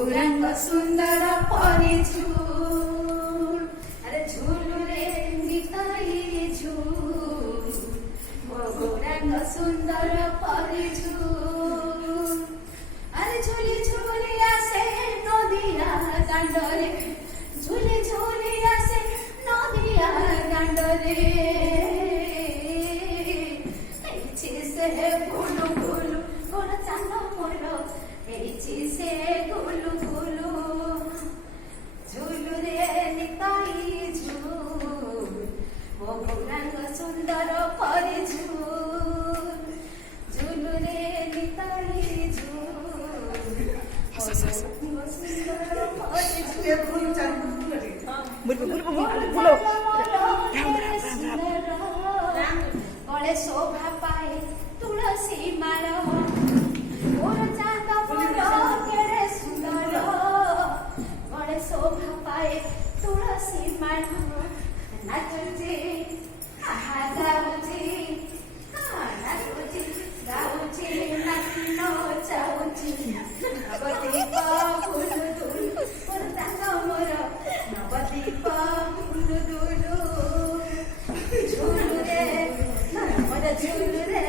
गौरांग सुंदर परी झूल अरे झूल रे निताई झूल गौरांग सुंदर परी झूल अरे झूली झूली आसे नदिया दांडरे झूली झूली आसे नदिया दांडरे से गुलु गुलु गोर चांद मोर से गुलु गुलु झूलु रे निताई झूल मो गौरांग सुंदर परी झूल झूलु रे निताई झूल सुंदर परी झूल गले शोभा पाए तुलसी माल मोर चांद मोर केड़े सुंदर गले शोभा पाए तुलसी माल नाचुची आहा गाउची नाचुची गाउची नाचनो चाउची नवदीप फूल दुल मोर चांद मोर नवदीप फूल दुल झूल रे झूल रे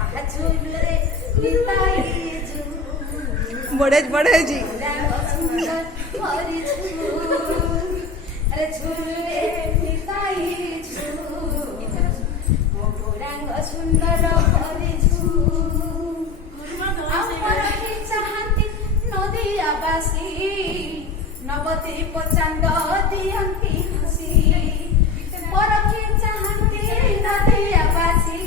आहा झूल रे निताई झूल बड़े जी सुंदर परी झूल अरे झूल रे निताई झूल मो गौरांग सुंदर परी झूल अमर की चाहती नदिया बासी नवदीप चांद दियंती हसी परखी चाहती नदिया बासी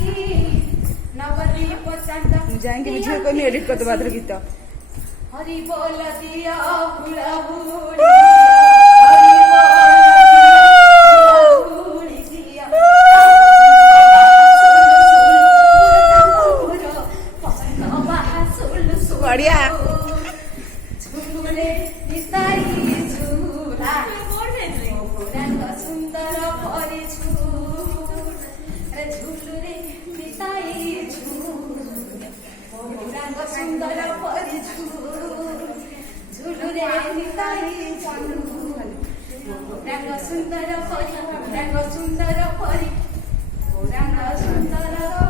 नवदीप चांद जाएंगे वीडियो को नहीं एडिट कर दो बादर गीत हरि बोल दिया बुला बुड़ी दिया पसंद बाहा सुल सुल बढ़िया झूले निताई झूला गौरांग सुंदर परी झूल अरे झूल रे निताई झूल गौरांग सुंदर परी झूल झूल रे निताई झूल गौरांग सुंदर परी गौरांग सुंदर परी गौरांग सुंदर